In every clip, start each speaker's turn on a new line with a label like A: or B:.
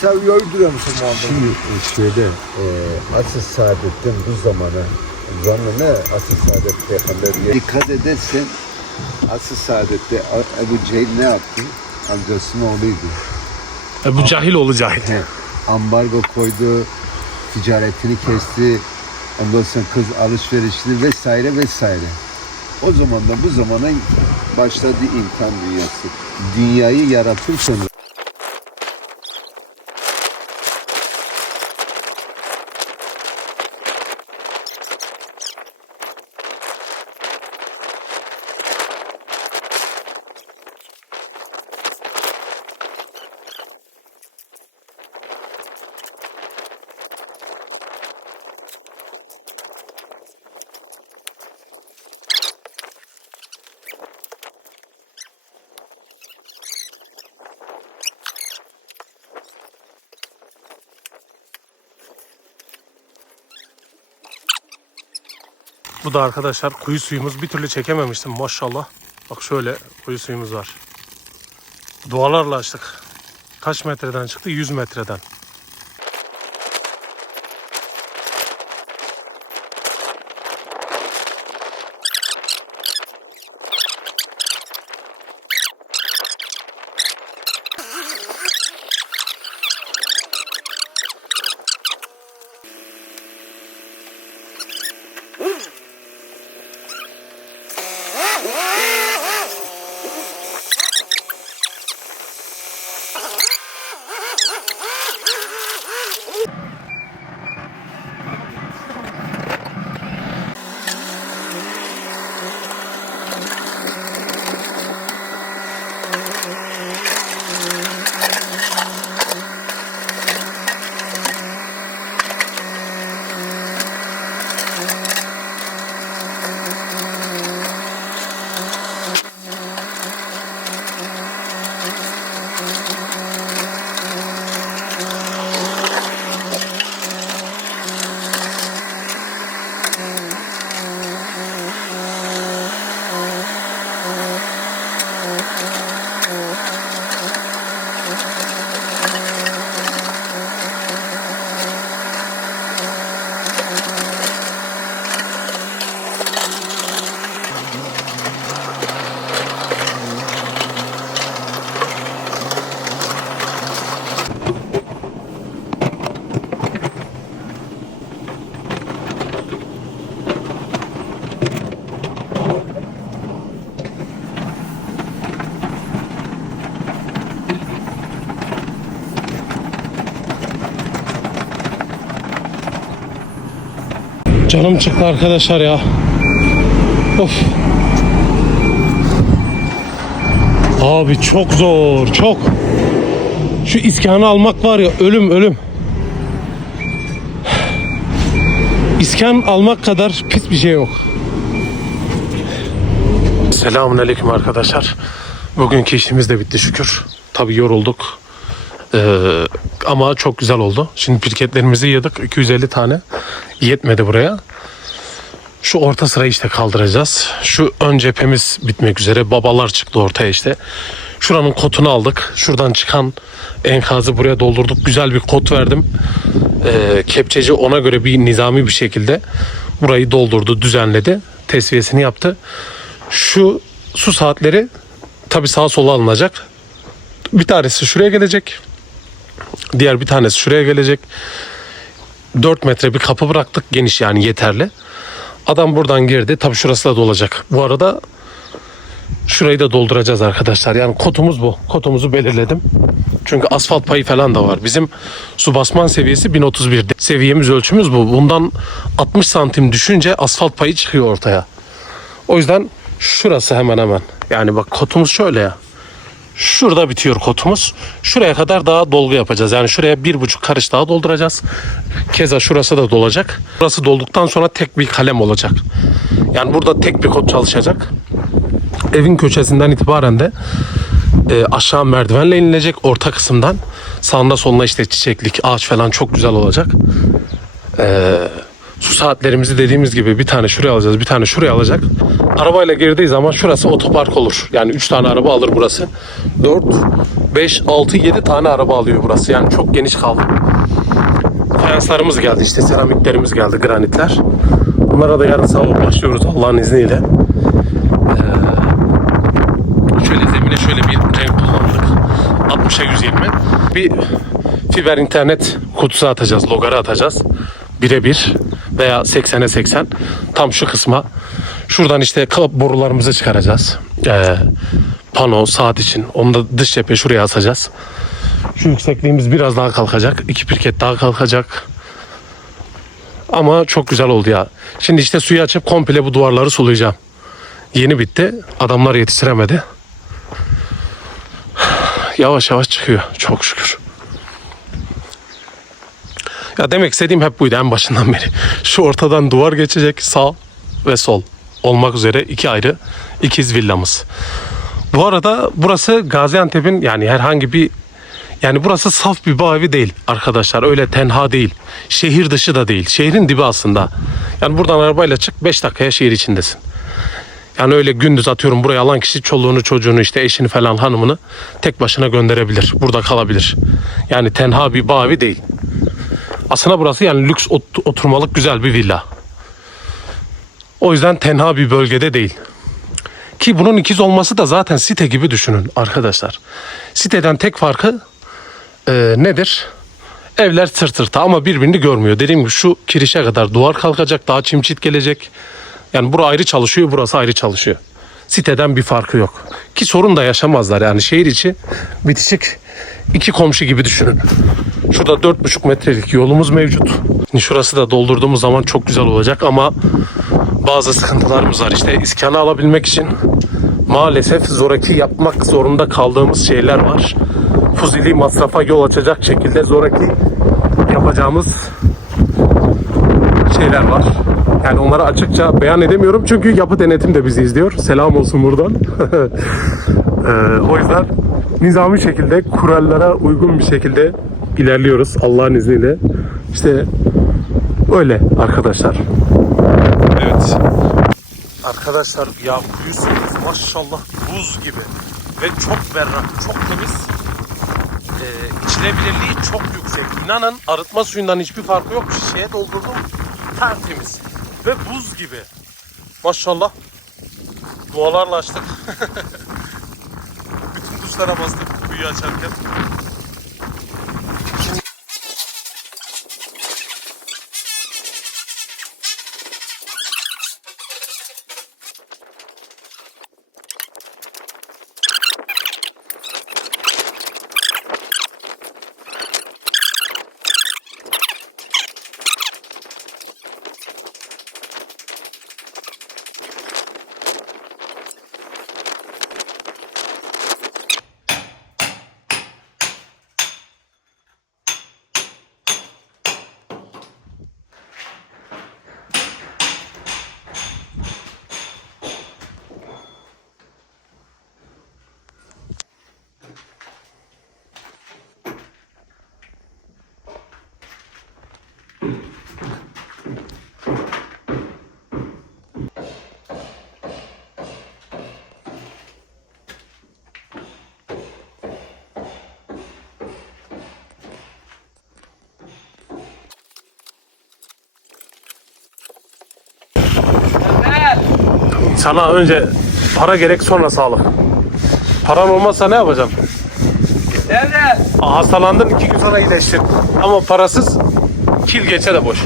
A: Sen öldürüyor musun Muhammed?
B: Şimdi e, şeyde e, asıl saadetten bu zamana ne asıl saadet peygamber dikkat edersen asıl saadette Ebu Cehil ne yaptı? Amcasının oğluydu.
C: E, bu cahil oğlu cahil.
B: He, ambargo koydu, ticaretini kesti, ondan sonra kız alışverişini vesaire vesaire. O zamandan bu zamana başladı imkan dünyası. Dünyayı yaratır sonra
C: Bu da arkadaşlar kuyu suyumuz bir türlü çekememiştim maşallah. Bak şöyle kuyu suyumuz var. Dualarla açtık. Kaç metreden çıktı? 100 metreden. Canım çıktı arkadaşlar ya. Of. Abi çok zor, çok. Şu iskanı almak var ya ölüm ölüm. İskan almak kadar pis bir şey yok. Selamun aleyküm arkadaşlar. Bugünkü işimiz de bitti şükür. Tabii yorulduk. Ee, ama çok güzel oldu. Şimdi pirketlerimizi yedik. 250 tane. Yetmedi buraya. Şu orta sırayı işte kaldıracağız. Şu ön cephemiz bitmek üzere. Babalar çıktı ortaya işte. Şuranın kotunu aldık. Şuradan çıkan enkazı buraya doldurduk. Güzel bir kot verdim. Ee, kepçeci ona göre bir nizami bir şekilde burayı doldurdu, düzenledi. Tesviyesini yaptı. Şu su saatleri tabi sağa sola alınacak. Bir tanesi şuraya gelecek. Diğer bir tanesi şuraya gelecek. 4 metre bir kapı bıraktık. Geniş yani yeterli. Adam buradan girdi. Tabii şurası da dolacak. Bu arada şurayı da dolduracağız arkadaşlar. Yani kotumuz bu. Kotumuzu belirledim. Çünkü asfalt payı falan da var. Bizim su basman seviyesi 1031. Seviyemiz ölçümüz bu. Bundan 60 santim düşünce asfalt payı çıkıyor ortaya. O yüzden şurası hemen hemen. Yani bak kotumuz şöyle ya. Şurada bitiyor kotumuz. Şuraya kadar daha dolgu yapacağız. Yani şuraya bir buçuk karış daha dolduracağız. Keza şurası da dolacak. Burası dolduktan sonra tek bir kalem olacak. Yani burada tek bir kot çalışacak. Evin köşesinden itibaren de e, aşağı merdivenle inilecek orta kısımdan. Sağında soluna işte çiçeklik, ağaç falan çok güzel olacak. E, Su saatlerimizi dediğimiz gibi bir tane şuraya alacağız, bir tane şuraya alacak. Arabayla girdiği zaman şurası otopark olur. Yani 3 tane araba alır burası. 4, 5, 6, 7 tane araba alıyor burası. Yani çok geniş kaldı. Fayanslarımız geldi işte seramiklerimiz geldi granitler. Bunlara da yarın sabah başlıyoruz Allah'ın izniyle. Ee, şöyle zemine şöyle bir renk kullandık. 60'a 120. Bir fiber internet kutusu atacağız, logarı atacağız. Birebir veya 80'e 80. Tam şu kısma. Şuradan işte borularımızı çıkaracağız. Ee, pano, saat için. Onu da dış cephe şuraya asacağız. Şu yüksekliğimiz biraz daha kalkacak. iki pirket daha kalkacak. Ama çok güzel oldu ya. Şimdi işte suyu açıp komple bu duvarları sulayacağım. Yeni bitti. Adamlar yetiştiremedi. Yavaş yavaş çıkıyor. Çok şükür. Ya demek istediğim hep buydu en başından beri. Şu ortadan duvar geçecek sağ ve sol olmak üzere iki ayrı ikiz villamız. Bu arada burası Gaziantep'in yani herhangi bir yani burası saf bir bağ evi değil arkadaşlar. Öyle tenha değil. Şehir dışı da değil. Şehrin dibi aslında. Yani buradan arabayla çık 5 dakikaya şehir içindesin. Yani öyle gündüz atıyorum buraya alan kişi çoluğunu çocuğunu işte eşini falan hanımını tek başına gönderebilir. Burada kalabilir. Yani tenha bir bağ evi değil. Aslında burası yani lüks ot- oturmalık güzel bir villa. O yüzden tenha bir bölgede değil. Ki bunun ikiz olması da zaten site gibi düşünün arkadaşlar. Siteden tek farkı e, nedir? Evler sırt sırta ama birbirini görmüyor. Dediğim gibi şu kirişe kadar duvar kalkacak, daha çimçit gelecek. Yani bura ayrı çalışıyor, burası ayrı çalışıyor. Siteden bir farkı yok. Ki sorun da yaşamazlar yani şehir içi bitişik iki komşu gibi düşünün. Şurada 4,5 metrelik yolumuz mevcut. Şimdi şurası da doldurduğumuz zaman çok güzel olacak ama bazı sıkıntılarımız var. İşte iskanı alabilmek için maalesef zoraki yapmak zorunda kaldığımız şeyler var. Fuzili masrafa yol açacak şekilde zoraki yapacağımız şeyler var. Yani onları açıkça beyan edemiyorum çünkü yapı denetim de bizi izliyor. Selam olsun buradan. Ee, o yüzden nizami şekilde kurallara uygun bir şekilde ilerliyoruz Allah'ın izniyle. İşte öyle arkadaşlar. Evet. Arkadaşlar ya kuyu suyumuz maşallah buz gibi ve çok berrak, çok temiz. Ee, içilebilirliği çok yüksek. İnanın arıtma suyundan hiçbir farkı yok. Şişeye doldurdum tertemiz ve buz gibi. Maşallah. Dualarla açtık. Tuşlara bastık kuyuyu açarken. Sana önce para gerek sonra sağlık. Paran olmazsa ne yapacağım?
A: Devlet.
C: Hastalandın iki gün sonra iyileştin. Ama parasız kil geçe de boş.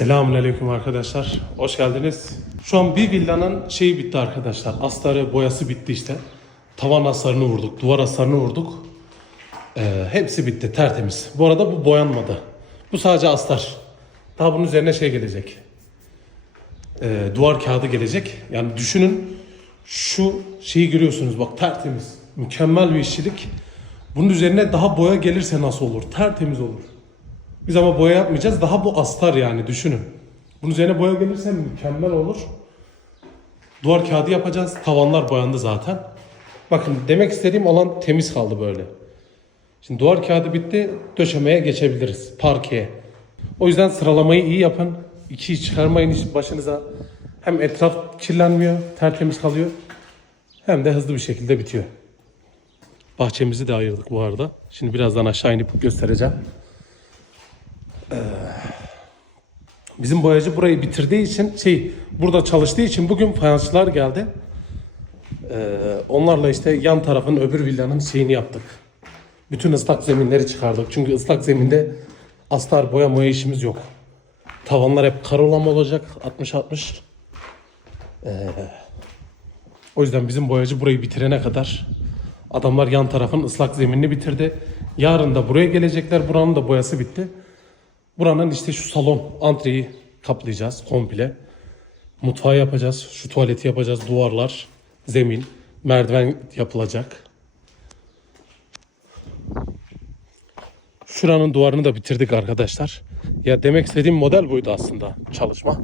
C: Selamünaleyküm arkadaşlar. Hoş geldiniz. Şu an bir villanın şeyi bitti arkadaşlar. Astarı, boyası bitti işte. Tavan astarını vurduk, duvar astarını vurduk. Ee, hepsi bitti, tertemiz. Bu arada bu boyanmadı. Bu sadece astar. Daha bunun üzerine şey gelecek. Ee, duvar kağıdı gelecek. Yani düşünün Şu şeyi görüyorsunuz bak tertemiz. Mükemmel bir işçilik. Bunun üzerine daha boya gelirse nasıl olur? Tertemiz olur. Biz ama boya yapmayacağız. Daha bu astar yani düşünün. Bunun üzerine boya gelirse mükemmel olur. Duvar kağıdı yapacağız. Tavanlar boyandı zaten. Bakın demek istediğim alan temiz kaldı böyle. Şimdi duvar kağıdı bitti. Döşemeye geçebiliriz. Parkeye. O yüzden sıralamayı iyi yapın. İki iş çıkarmayın iş başınıza. Hem etraf kirlenmiyor, tertemiz kalıyor. Hem de hızlı bir şekilde bitiyor. Bahçemizi de ayırdık bu arada. Şimdi birazdan aşağı inip göstereceğim. Ee, bizim boyacı burayı bitirdiği için, şey burada çalıştığı için bugün fayansçılar geldi. Ee, onlarla işte yan tarafın öbür villanın şeyini yaptık. Bütün ıslak zeminleri çıkardık. Çünkü ıslak zeminde astar boya moya işimiz yok. Tavanlar hep karolama olacak 60-60. Ee, o yüzden bizim boyacı burayı bitirene kadar adamlar yan tarafın ıslak zeminini bitirdi. Yarın da buraya gelecekler. Buranın da boyası bitti. Buranın işte şu salon antreyi kaplayacağız komple. Mutfağı yapacağız. Şu tuvaleti yapacağız. Duvarlar, zemin, merdiven yapılacak. Şuranın duvarını da bitirdik arkadaşlar. Ya demek istediğim model buydu aslında çalışma.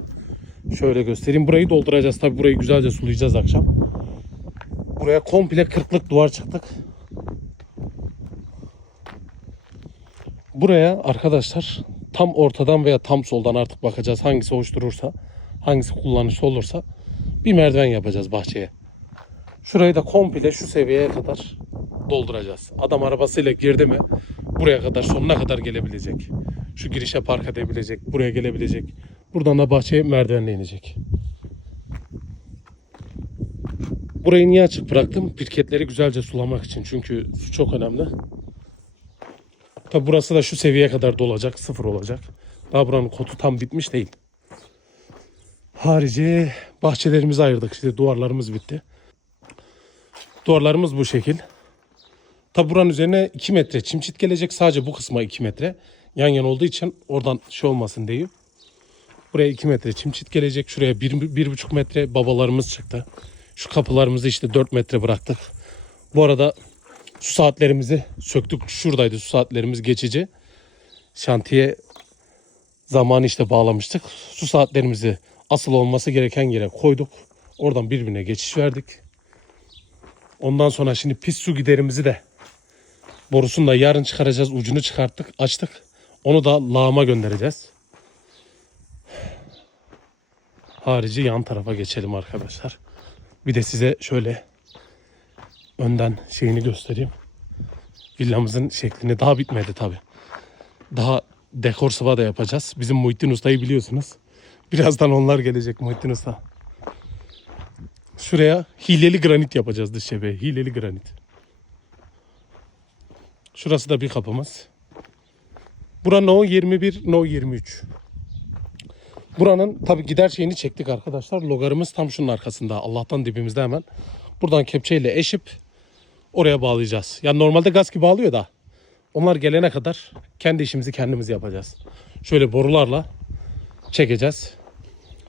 C: Şöyle göstereyim. Burayı dolduracağız. Tabi burayı güzelce sulayacağız akşam. Buraya komple kırklık duvar çıktık. Buraya arkadaşlar tam ortadan veya tam soldan artık bakacağız. Hangisi hoş durursa, hangisi kullanışlı olursa bir merdiven yapacağız bahçeye. Şurayı da komple şu seviyeye kadar dolduracağız. Adam arabasıyla girdi mi buraya kadar sonuna kadar gelebilecek. Şu girişe park edebilecek, buraya gelebilecek. Buradan da bahçeye merdivenle inecek. Burayı niye açık bıraktım? Pirketleri güzelce sulamak için. Çünkü su çok önemli. Tabi burası da şu seviyeye kadar dolacak. Sıfır olacak. Daha buranın kotu tam bitmiş değil. Harici bahçelerimizi ayırdık. İşte duvarlarımız bitti. Duvarlarımız bu şekil. Tabi buranın üzerine 2 metre çimçit gelecek. Sadece bu kısma 2 metre. Yan yana olduğu için oradan şey olmasın diye. Buraya 2 metre çimçit gelecek. Şuraya 1,5 metre babalarımız çıktı. Şu kapılarımızı işte 4 metre bıraktık. Bu arada su saatlerimizi söktük. Şuradaydı su saatlerimiz geçici. Şantiye zamanı işte bağlamıştık. Su saatlerimizi asıl olması gereken yere koyduk. Oradan birbirine geçiş verdik. Ondan sonra şimdi pis su giderimizi de borusunu da yarın çıkaracağız. Ucunu çıkarttık, açtık. Onu da lağıma göndereceğiz. Harici yan tarafa geçelim arkadaşlar. Bir de size şöyle önden şeyini göstereyim. Villamızın şeklini daha bitmedi tabi. Daha dekor sıva da yapacağız. Bizim Muhittin Usta'yı biliyorsunuz. Birazdan onlar gelecek Muhittin Usta. Şuraya hileli granit yapacağız dış cepheye. Hileli granit. Şurası da bir kapımız. Bura No 21, No 23. Buranın tabi gider şeyini çektik arkadaşlar. Logarımız tam şunun arkasında. Allah'tan dibimizde hemen. Buradan kepçeyle eşip oraya bağlayacağız. Yani normalde gaz gibi bağlıyor da. Onlar gelene kadar kendi işimizi kendimiz yapacağız. Şöyle borularla çekeceğiz.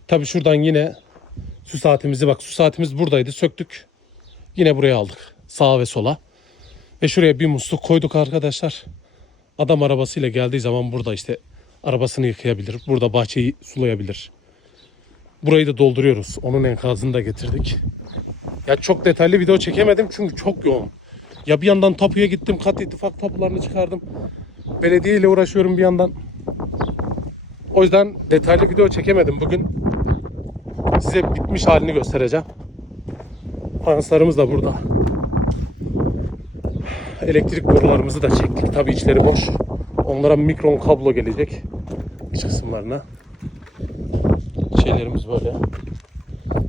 C: Tabi şuradan yine su saatimizi bak su saatimiz buradaydı söktük. Yine buraya aldık. Sağa ve sola. Ve şuraya bir musluk koyduk arkadaşlar. Adam arabasıyla geldiği zaman burada işte arabasını yıkayabilir. Burada bahçeyi sulayabilir. Burayı da dolduruyoruz. Onun enkazını da getirdik. Ya çok detaylı video çekemedim çünkü çok yoğun. Ya bir yandan tapuya gittim. Kat ittifak tapularını çıkardım. Belediye ile uğraşıyorum bir yandan. O yüzden detaylı video çekemedim bugün. Size bitmiş halini göstereceğim. Fayanslarımız da burada. Elektrik borularımızı da çektik. Tabii içleri boş. Onlara mikron kablo gelecek. iç kısımlarına. Şeylerimiz böyle.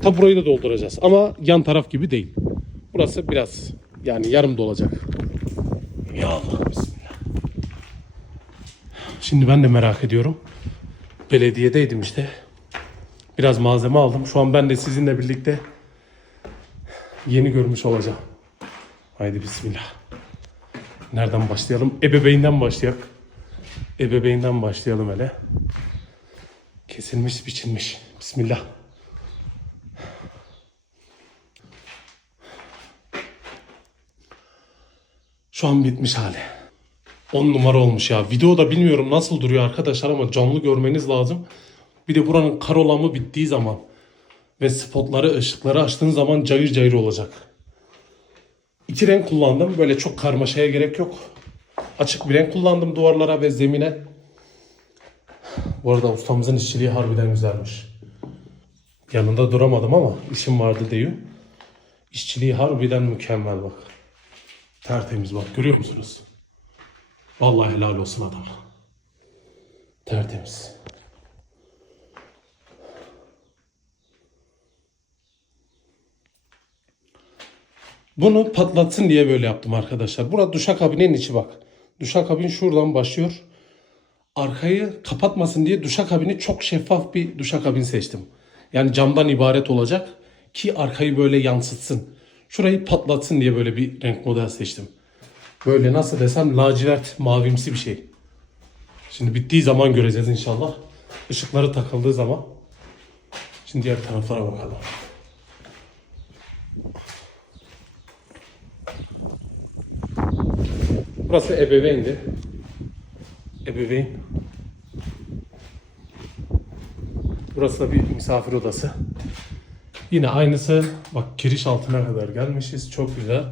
C: Tabi burayı da dolduracağız. Ama yan taraf gibi değil. Burası biraz yani yarım dolacak. Ya Allah bismillah. Şimdi ben de merak ediyorum. Belediyedeydim işte. Biraz malzeme aldım. Şu an ben de sizinle birlikte yeni görmüş olacağım. Haydi bismillah. Nereden başlayalım? Ebeveynden başlayalım. Ebeveynden başlayalım hele. Kesilmiş, biçilmiş. Bismillah. Şu an bitmiş hali. 10 numara olmuş ya. Videoda bilmiyorum nasıl duruyor arkadaşlar ama canlı görmeniz lazım. Bir de buranın karolamı bittiği zaman ve spotları, ışıkları açtığın zaman cayır cayır olacak. İki renk kullandım. Böyle çok karmaşaya gerek yok. Açık bir renk kullandım duvarlara ve zemine. Bu arada ustamızın işçiliği harbiden güzelmiş. Yanında duramadım ama işim vardı diyor. İşçiliği harbiden mükemmel bak. Tertemiz bak görüyor musunuz? Vallahi helal olsun adam. Tertemiz. Bunu patlatsın diye böyle yaptım arkadaşlar. Burada duşakabinin içi bak. Duşakabin şuradan başlıyor. Arkayı kapatmasın diye duşakabini çok şeffaf bir duşakabin seçtim. Yani camdan ibaret olacak ki arkayı böyle yansıtsın. Şurayı patlatsın diye böyle bir renk model seçtim. Böyle nasıl desem lacivert mavimsi bir şey. Şimdi bittiği zaman göreceğiz inşallah. Işıkları takıldığı zaman. Şimdi diğer taraflara bakalım. Burası ebeveyndi. Ebeveyn. Burası da bir misafir odası. Yine aynısı. Bak kiriş altına kadar gelmişiz. Çok güzel.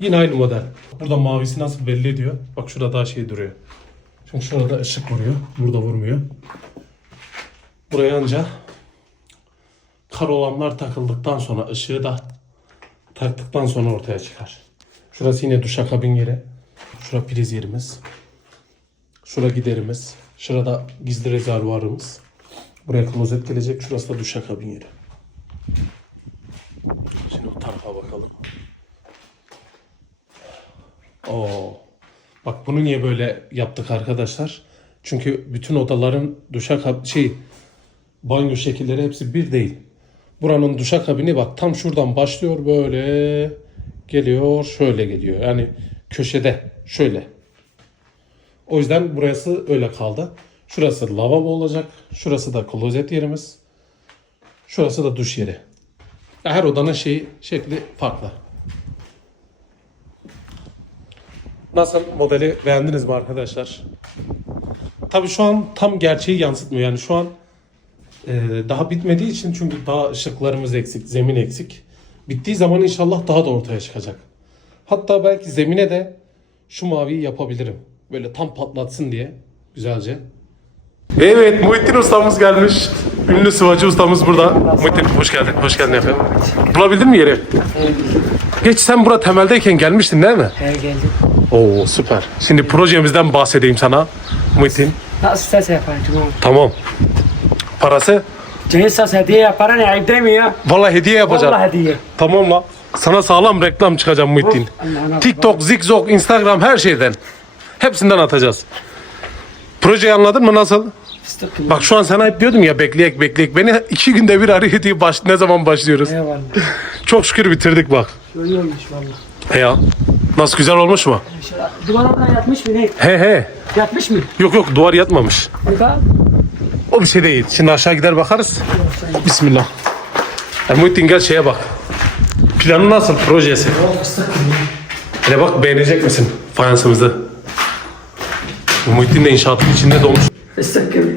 C: Yine aynı model. Burada mavisi nasıl belli ediyor. Bak şurada daha şey duruyor. Şimdi şurada ışık vuruyor. Burada vurmuyor. Buraya anca karolamlar takıldıktan sonra ışığı da taktıktan sonra ortaya çıkar. Şurası yine duşakabin yeri. Şura priz yerimiz. Şura giderimiz. Şurada gizli rezervuarımız. Buraya klozet gelecek. Şurası da duşakabin yeri. Şimdi o tarafa bakalım. Oo. Bak bunu niye böyle yaptık arkadaşlar? Çünkü bütün odaların duşakab şey banyo şekilleri hepsi bir değil. Buranın duşakabini bak tam şuradan başlıyor böyle geliyor şöyle geliyor. Yani köşede şöyle. O yüzden burası öyle kaldı. Şurası lavabo olacak. Şurası da klozet yerimiz. Şurası da duş yeri. Her odanın şeyi şekli farklı. Nasıl modeli beğendiniz mi arkadaşlar? Tabii şu an tam gerçeği yansıtmıyor. Yani şu an e, daha bitmediği için çünkü daha ışıklarımız eksik, zemin eksik. Bittiği zaman inşallah daha da ortaya çıkacak. Hatta belki zemine de şu maviyi yapabilirim. Böyle tam patlatsın diye güzelce. Evet Muhittin ustamız gelmiş. Ünlü sıvacı ustamız burada. Muhittin hoş geldin. Hoş geldin efendim. Bulabildin mi yeri? Geç sen burada temeldeyken gelmiştin değil mi?
A: He geldim.
C: Oo süper. Şimdi projemizden bahsedeyim sana. Muhittin.
A: Nasıl isterse yaparım tamam.
C: Tamam. Parası?
A: Cehizsaz hediye yaparan ayıp demiyor.
C: Vallahi hediye yapacağım.
A: Vallahi hediye.
C: Tamam la. Sana sağlam reklam çıkacağım Muhittin.
A: Allah'ına
C: TikTok, Zigzog, Instagram her şeyden. Hepsinden atacağız. Projeyi anladın mı nasıl?
A: Fıstık.
C: Bak şu an sana hep diyordum ya bekleyek bekleyek. Beni iki günde bir arıyor diye baş, ne zaman başlıyoruz?
A: Eyvallah.
C: Çok şükür bitirdik bak.
A: İyi olmuş valla.
C: He ya. Nasıl güzel olmuş mu?
A: Şöyle Duvarlardan yatmış mı ne?
C: He he.
A: Yatmış mı?
C: Yok yok duvar yatmamış.
A: Burada.
C: O bir şey değil. Şimdi aşağı gider bakarız. Bismillah. E, Muhittin gel şeye bak. Planı nasıl? Projesi. Hele bak beğenecek misin fayansımızı? Bu Muhittin de inşaatın içinde dolmuş.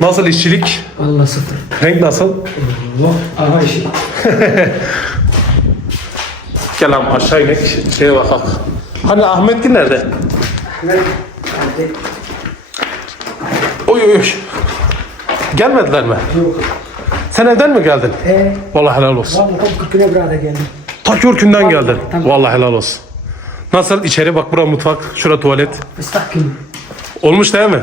C: Nasıl işçilik?
A: Allah sıfır.
C: Renk nasıl?
A: Allah. Aha işi.
C: Gel lan aşağı inek şeye bakalım. Hani Ahmetgil nerede? Oy oy oy. Gelmediler mi?
A: Yok.
C: Sen evden mi geldin?
A: He.
C: Vallahi helal olsun.
A: Vallahi tam 40 güne burada geldim.
C: Ta Körkün'den geldin.
A: Tamam.
C: Vallahi helal olsun. Nasıl? içeri bak bura mutfak, şura tuvalet.
A: Gibi.
C: Olmuş değil mi?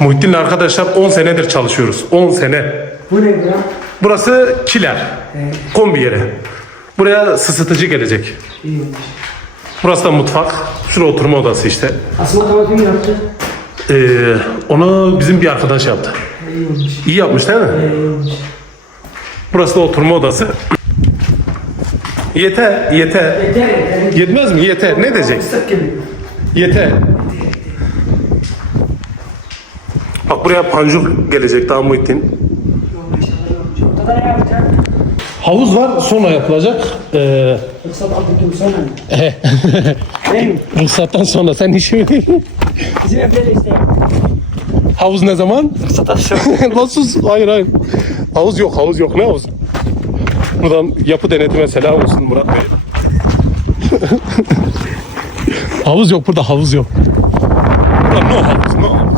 C: Muhittin'le arkadaşlar 10 senedir çalışıyoruz. 10 sene.
A: Bu ne bura?
C: Burası kiler. Kombi yeri. Buraya sısıtıcı gelecek.
A: İyi olmuş.
C: Burası da mutfak. Şura oturma odası işte.
A: Aslında tamam kim yaptı?
C: Ee, onu bizim bir arkadaş yaptı.
A: İyi olmuş.
C: İyi yapmış değil mi?
A: İyi olmuş.
C: Burası da oturma odası. Yeter, yeter.
A: Yeter yeter.
C: Yetmez mi? Yeter. Ne diyecek? Yeter. Bak buraya pancur gelecek daha Muhittin. Havuz var sonra yapılacak. Ee,
A: aldık sana.
C: he, ruhsattan sonra sen işi
A: Bizim evde de işte.
C: Havuz ne zaman?
A: Fırsat sonra.
C: Nasıl? Hayır hayır. Havuz yok, havuz yok. Ne havuz? Buradan yapı denetime selam olsun Murat Bey. havuz yok burada, havuz yok. Burada no havuz, no havuz.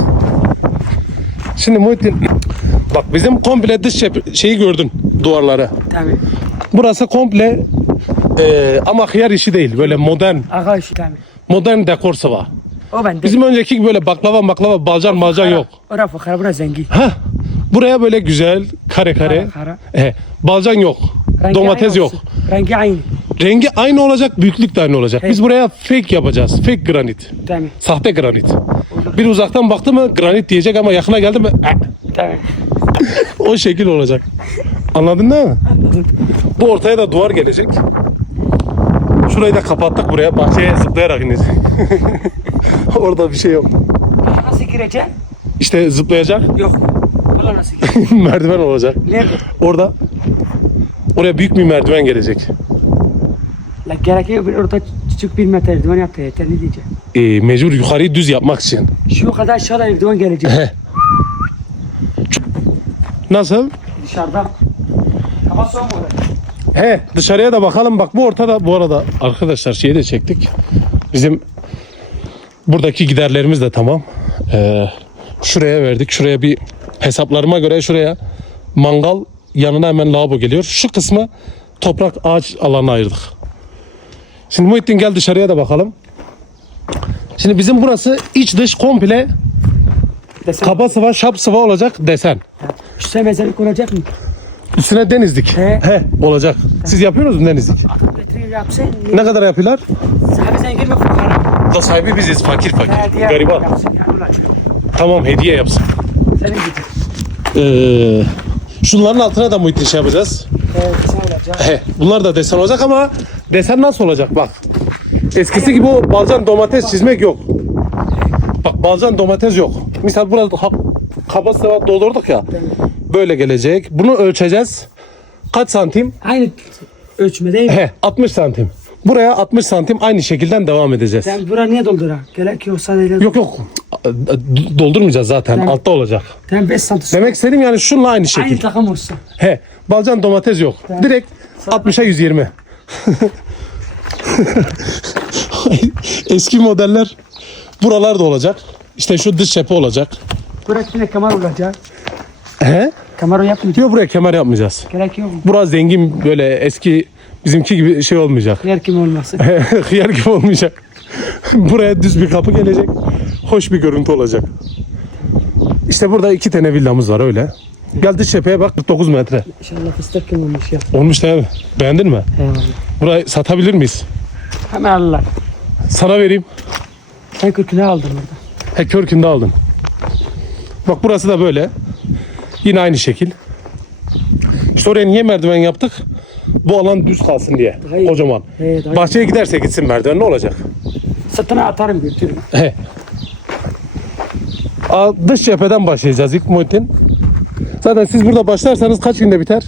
C: Şimdi Muhittin, bak bizim komple dış şeyi gördün, duvarları.
A: Tamam.
C: Burası komple e, ama hıyar işi değil, böyle modern,
A: Ağa işi tamam.
C: modern dekorsu var.
A: O bende.
C: Bizim önceki gibi böyle baklava baklava balcan malcan yok.
A: Ora fakara bura zengin.
C: Heh, buraya böyle güzel kare kare.
A: Kara,
C: He, balcan yok.
A: Rengi
C: Domates yok.
A: Rengi aynı.
C: Rengi aynı olacak, büyüklük de aynı olacak. Biz
A: He.
C: buraya fake yapacağız. Fake granit.
A: Tamam.
C: Sahte granit. Bir uzaktan baktı mı granit diyecek ama yakına geldi mi eh,
A: Tamam.
C: o şekil olacak. Anladın değil mi? Bu ortaya da duvar gelecek. Şurayı da kapattık buraya bahçeye zıplayarak inecek. Orada bir şey yok.
A: Nasıl gireceksin?
C: İşte zıplayacak.
A: Yok. Valla nasıl gireceksin?
C: merdiven olacak.
A: Nerede?
C: Orada oraya büyük bir merdiven gelecek.
A: La gerekiyor bir orada küçük bir erdoğan yaptı yeter ne diyeceğim.
C: Ee, mecbur yukarıyı düz yapmak için.
A: Şu kadar aşağıda erdoğan gelecek.
C: He. Nasıl?
A: Dışarıda. Hava soğuk mu orada?
C: He dışarıya da bakalım. Bak bu ortada bu arada arkadaşlar şeyi de çektik. Bizim buradaki giderlerimiz de tamam. Ee, şuraya verdik. Şuraya bir hesaplarıma göre şuraya mangal yanına hemen lavabo geliyor. Şu kısmı toprak ağaç alanına ayırdık. Şimdi Muhittin gel dışarıya da bakalım. Şimdi bizim burası iç dış komple
A: Desem.
C: kaba sıva şap sıva olacak desen.
A: Üstüne mezarlık olacak mı?
C: Üstüne denizlik.
A: He.
C: He, olacak. Siz yapıyorsunuz mu denizlik? Ne kadar yapıyorlar?
A: Sahibi zengin mi fukara?
C: Da sahibi biziz fakir fakir.
A: Hediye
C: Gariban.
A: yapsın.
C: Tamam hediye yapsın.
A: Senin gidin.
C: Ee, şunların altına da muhittin şey yapacağız.
A: Evet, sen olacak.
C: He, bunlar da desen olacak ama desen nasıl olacak bak. Eskisi gibi o balcan domates çizmek yok. Bak balcan domates yok. Misal burada kaba sıva doldurduk ya. Böyle gelecek. Bunu ölçeceğiz. Kaç santim?
A: Aynı ölçme değil mi?
C: He, 60 santim. Buraya 60 santim aynı şekilden devam edeceğiz.
A: Sen bura niye doldura? Gerek yok sana.
C: Yok yok. Doldurmayacağız zaten.
A: Tamam.
C: Altta olacak.
A: Sen 5 santim.
C: Demek istediğim yani şunla aynı şekil.
A: Aynı takım olsun.
C: He, balcan domates yok. Direkt 60'a 120. Eski modeller buralarda olacak. İşte şu dış cephe olacak.
A: Burası yine kamera olacak.
C: He?
A: Kamera yapmayacak.
C: Yok buraya kemer yapmayacağız.
A: Gerek yok.
C: Burası zengin böyle eski bizimki gibi şey olmayacak.
A: Yer kim olmasın.
C: Hıyar gibi olmayacak. Buraya düz bir kapı gelecek. Hoş bir görüntü olacak. İşte burada iki tane villamız var öyle. Gel dış cepheye bak 49 metre.
A: İnşallah fıstık kim olmuş ya.
C: Olmuş değil mi? Beğendin mi?
A: Eyvallah.
C: Burayı satabilir miyiz?
A: Hemen Allah.
C: Sana vereyim.
A: Sen kürkünü aldın orada.
C: He körkünde aldın. Bak burası da böyle. Yine aynı şekil. İşte oraya niye merdiven yaptık? Bu alan düz kalsın diye.
A: Hayır.
C: Kocaman.
A: Evet, hayır.
C: Bahçeye giderse gitsin merdiven ne olacak?
A: Satına atarım götürürüm.
C: He. Dış cepheden başlayacağız ilk Muhittin. Zaten siz burada başlarsanız kaç günde biter?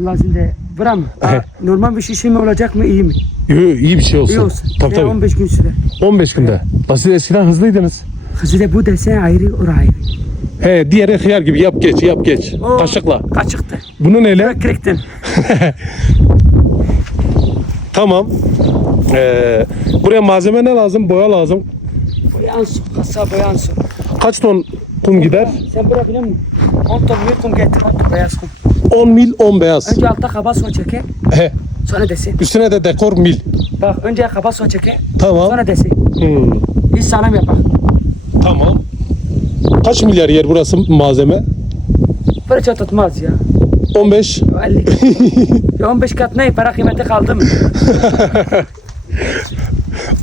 A: Allah izniyle. Mı? Aa, normal bir şişe mi olacak mı iyi mi?
C: Yo, iyi bir şey olsun.
A: İyi olsun.
C: Tabii
A: Ve
C: tabii.
A: 15 gün süre.
C: 15 günde. Bak siz eskiden hızlıydınız.
A: Hızıyla bu desen ayrı, ora ayrı.
C: He, diğeri hıyar gibi yap geç yap geç.
A: O-
C: Kaşıkla.
A: Kaçıktı.
C: Bunu neyle?
A: Krektin.
C: Tamam. Ee, buraya malzeme ne lazım? Boya lazım.
A: Boyan su. Kasa boyan su.
C: Kaç ton kum gider?
A: Sen bura biliyor musun? 10 ton bir kum getir. 10 ton beyaz kum.
C: 10 mil 10 beyaz.
A: Önce altta kaba su çeke.
C: He.
A: Sonra desin.
C: Üstüne de dekor mil.
A: Bak önce kaba su çeke.
C: Tamam.
A: Sonra desin.
C: Hmm,
A: Biz sağlam yapak.
C: Tamam. Kaç milyar yer burası malzeme?
A: Böyle çok tutmaz ya.
C: 15.
A: 50. ya 15 kat ne? Para kıymeti kaldı mı?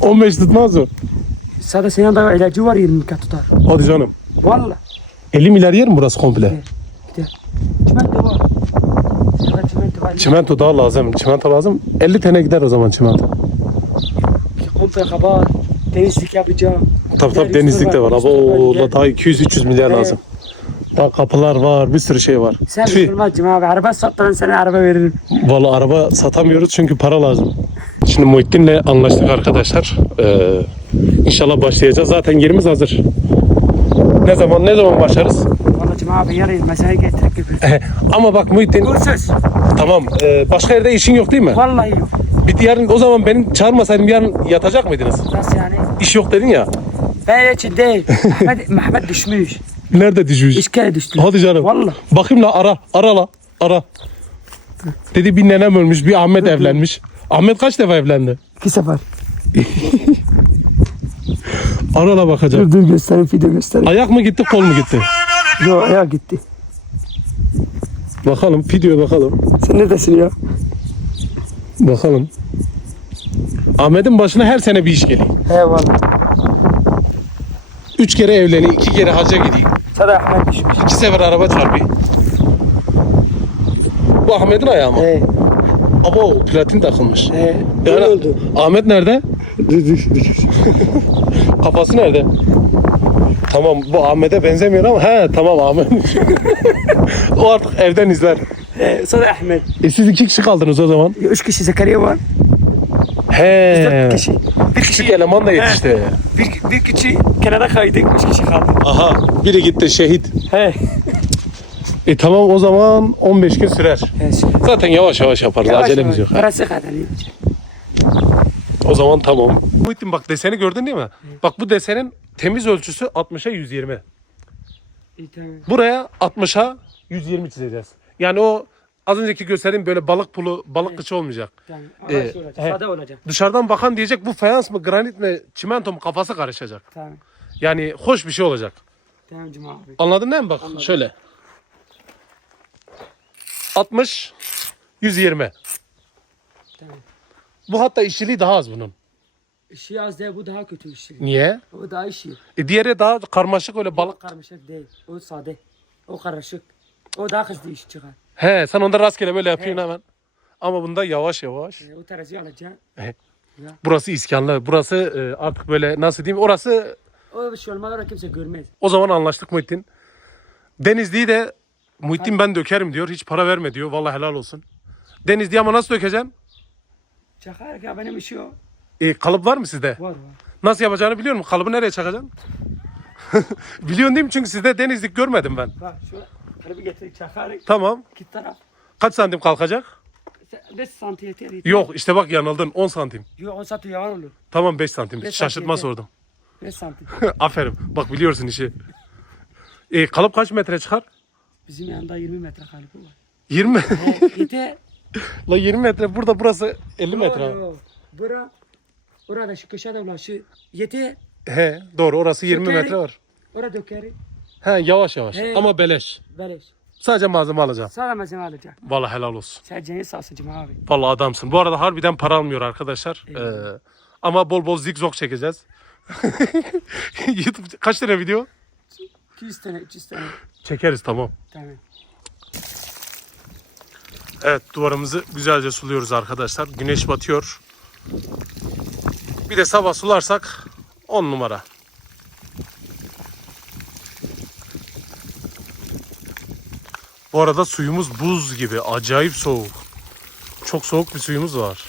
C: 15 tutmaz mı?
A: Sadece senin de ilacı var 20 kat tutar.
C: Hadi canım.
A: Valla.
C: 50 milyar yer mi burası komple?
A: Gider. Çimento var. Sana çimento var.
C: Çimento daha lazım. Çimento lazım. 50 tane gider o zaman çimento.
A: Komple kaba. Denizlik yapacağım.
C: Tabii tabii denizlik de var. Ama o daha 200-300 milyar lazım. Daha kapılar var, bir sürü şey var.
A: Sen Cuma abi. Araba sattırın sana araba veririm.
C: Vallahi araba satamıyoruz çünkü para lazım. Şimdi Muhittin'le anlaştık arkadaşlar. Ee, inşallah başlayacağız. Zaten yerimiz hazır. Ne zaman ne zaman başlarız?
A: Valla Cuma abi yarın mesai getirip götürürüm.
C: Ama bak Muhittin
A: Kursuz.
C: tamam ee, başka yerde işin yok değil mi?
A: Vallahi yok.
C: Bir yarın o zaman beni çağırmasaydım yarın yatacak mıydınız?
A: Nasıl yani?
C: İş yok dedin ya.
A: Ben için değil. Mehmet, Mehmet düşmüş.
C: Nerede düşmüş?
A: İş kere düştü.
C: Hadi canım.
A: Vallahi.
C: Bakayım la ara ara la ara. Dedi bir nenem ölmüş bir Ahmet evlenmiş. Ahmet kaç defa evlendi?
A: İki sefer.
C: Ara la bakacağım.
A: Dur dur göstereyim video göstereyim.
C: Ayak mı gitti kol mu gitti?
A: Yo ayağa gitti.
C: Bakalım video bakalım.
A: Sen neredesin ya?
C: Bakalım. Ahmet'in başına her sene bir iş geliyor.
A: He valla.
C: Üç kere evleniyor, iki kere hacca gidiyor.
A: Sada Ahmet düşmüş.
C: İki sefer araba çarpıyor. Bu Ahmet'in ayağı mı?
A: He.
C: Ama o platin takılmış.
A: He.
C: Yani
A: oldu.
C: Ahmet nerede? Kafası nerede? Tamam bu Ahmet'e benzemiyor ama he tamam Ahmet. o artık evden izler.
A: He. Sada Ahmet.
C: E siz iki kişi kaldınız o zaman.
A: Üç kişi Zekeriya var.
C: He.
A: Dört kişi. Bir
C: Küçük
A: kişi.
C: eleman da yetişti.
A: Bir, bir kişi kenara kaydık. Üç kişi kaldı.
C: Aha biri gitti şehit.
A: He.
C: E tamam o zaman 15 gün sürer.
A: He.
C: Zaten yavaş yavaş yaparız.
A: Yavaş
C: Acelemiz
A: yavaş.
C: yok.
A: Burası kadar iyi.
C: O zaman tamam. Muhittin bak deseni gördün değil mi? Bak bu desenin temiz ölçüsü 60'a 120.
A: İyi tamam.
C: Buraya 60'a 120 çizeceğiz. Yani o az önceki gösterdiğim böyle balık pulu, balık kıçı olmayacak.
A: Tamam.
C: Ee,
A: Araç olacak.
C: he.
A: Sade olacak.
C: Dışarıdan bakan diyecek bu fayans mı, granit mi, çimento mu kafası karışacak.
A: Tamam.
C: Yani hoş bir şey olacak.
A: Tamam Cuma abi.
C: Anladın değil mi bak? Şöyle. 60 120.
A: Tamam.
C: Bu hatta işçiliği daha az bunun.
A: İşi az değil bu daha kötü işi.
C: Niye?
A: O daha işi.
C: E diğeri daha karmaşık öyle balık.
A: Karmaşık değil. O sade. O karışık. O daha hızlı iş çıkar.
C: He sen onda rastgele böyle yapıyorsun hemen. Ama bunda yavaş yavaş.
A: E, o teraziyi alacaksın.
C: Burası iskanlı. Burası e, artık böyle nasıl diyeyim? Orası
A: O bir şey olmaz orada kimse görmez.
C: o zaman anlaştık Muhittin. Denizli'yi de Muhittin ben dökerim diyor. Hiç para verme diyor. Vallahi helal olsun. Denizli ama nasıl dökeceksin?
A: Çakar ya benim işi o.
C: E, kalıp var mı sizde?
A: Var var.
C: Nasıl yapacağını biliyor musun? Kalıbı nereye çakacaksın? Biliyorsun değil mi? Çünkü sizde denizlik görmedim ben.
A: Bak şu harbi getir çakar.
C: Tamam.
A: İki taraf.
C: Kaç santim kalkacak?
A: 5 santim yeter.
C: Yok işte bak yanıldın 10 santim.
A: Yok 10 santim yavan olur.
C: Tamam 5 santim.
A: Beş
C: Şaşırtma
A: santim
C: sordum.
A: 5 santim.
C: Aferin. Bak biliyorsun işi. E, kalıp kaç metre çıkar?
A: Bizim yanında 20 metre kalıbı var.
C: 20.
A: He.
C: La 20 metre burada burası 50 metre.
A: Yo. Bura. Orada şu köşede olan şu yeter.
C: He doğru orası 20
A: Dökerim.
C: metre var.
A: Orada dökerim.
C: He yavaş yavaş
A: He.
C: ama beleş.
A: Beleş.
C: Sadece malzeme alacağım.
A: Sana malzeme alacak.
C: Vallahi helal olsun.
A: Sen cennet sağ olsun Cuma abi.
C: Vallahi adamsın. Bu arada harbiden para almıyor arkadaşlar. Ee, ama bol bol zigzag çekeceğiz. YouTube kaç tane video?
A: 200 tane 300 tane.
C: Çekeriz tamam.
A: Tamam.
C: Evet duvarımızı güzelce suluyoruz arkadaşlar. Güneş batıyor. Bir de sabah sularsak 10 numara. Bu arada suyumuz buz gibi. Acayip soğuk. Çok soğuk bir suyumuz var.